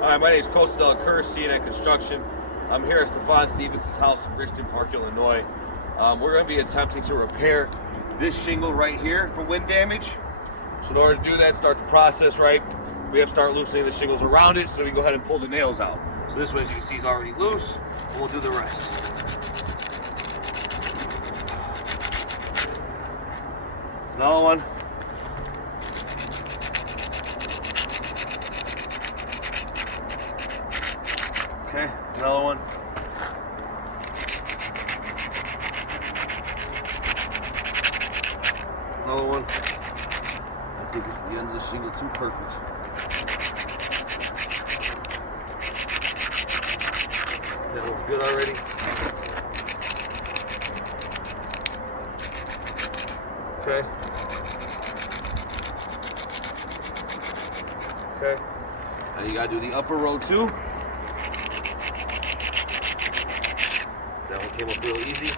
Hi, my name is Costa Del Curse, CNN Construction. I'm here at Stefan Stevens' house in Richton Park, Illinois. We're going to be attempting to repair this shingle right here for wind damage. So in order to do that, start the process right, we have to start loosening the shingles around it so we can go ahead and pull the nails out. So this one, as you can see, is already loose, and we'll do the rest. There's another one. Okay, another one. Another one. I think this is the end of the shingle too. Perfect. That looks good already. Okay. Okay. Now you gotta do the upper row too. That one came up real easy.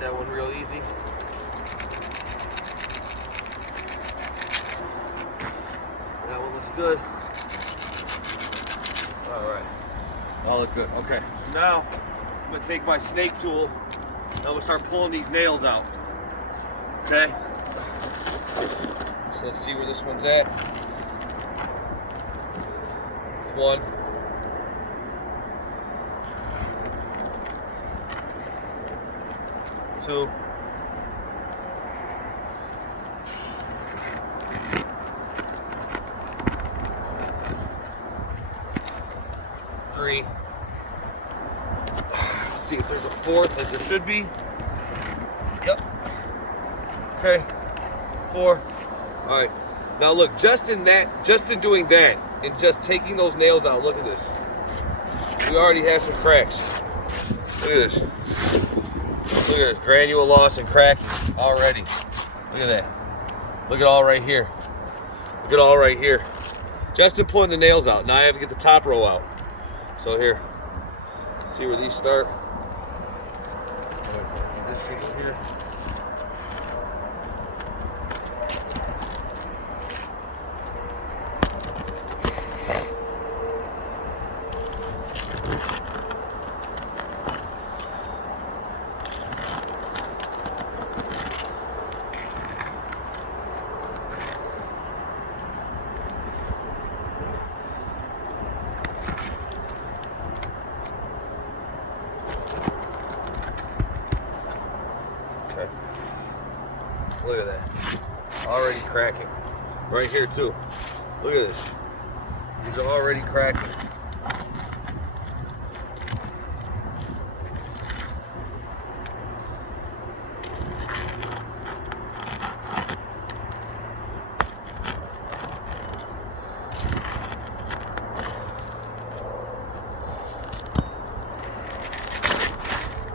That one real easy. That one looks good. All right. All look good. Okay. So now I'm gonna take my snake tool and I'm gonna start pulling these nails out. Okay. So let's see where this one's at. It's one. 2, 3. Let's see if there's a 4th, as there should be. Yep. Okay. 4. All right. Now look, just in doing that, and just taking those nails out, look at this. We already have some cracks. Look at this. Look at this, granule loss and crack already. Look at that. Look at all right here. Look at all right here. Just in pulling the nails out. Now I have to get the top row out. So here, see where these start. This shingle here. Okay. Look at that. Already cracking. Right here too. Look at this. These are already cracking.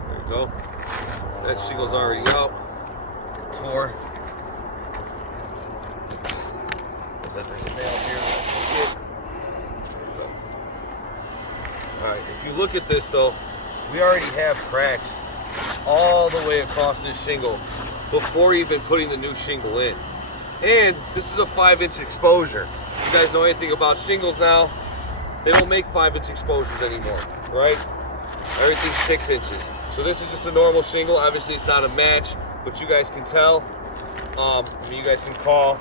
There you go. That shingle's already out. Tore. There's a nail here. Alright, if you look at this though, we already have cracks all the way across this shingle before even putting the new shingle in. And this is a 5-inch exposure. You guys know anything about shingles now? They don't make 5-inch exposures anymore, right? Everything's 6 inches. So this is just a normal shingle. Obviously it's not a match, but you guys can tell. I mean, you guys can call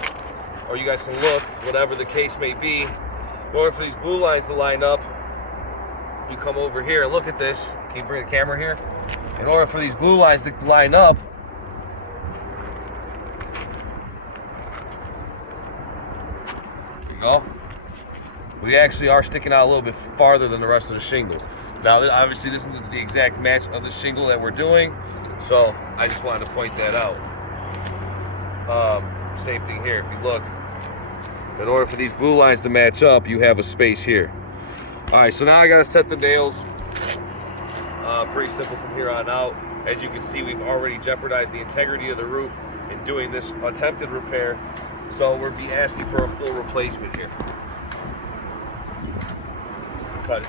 or you guys can look, whatever the case may be. In order for these glue lines to line up, you come over here and look at this. Can you bring the camera here? In order for these glue lines to line up, there you go. We actually are sticking out a little bit farther than the rest of the shingles. Now, obviously, this isn't the exact match of the shingle that we're doing, so I just wanted to point that out. Same thing here. If you look, in order for these glue lines to match up, you have a space here. All right, so now I got to set the nails. Pretty simple from here on out. As you can see, we've already jeopardized the integrity of the roof in doing this attempted repair, so we'll be asking for a full replacement here. Cut it.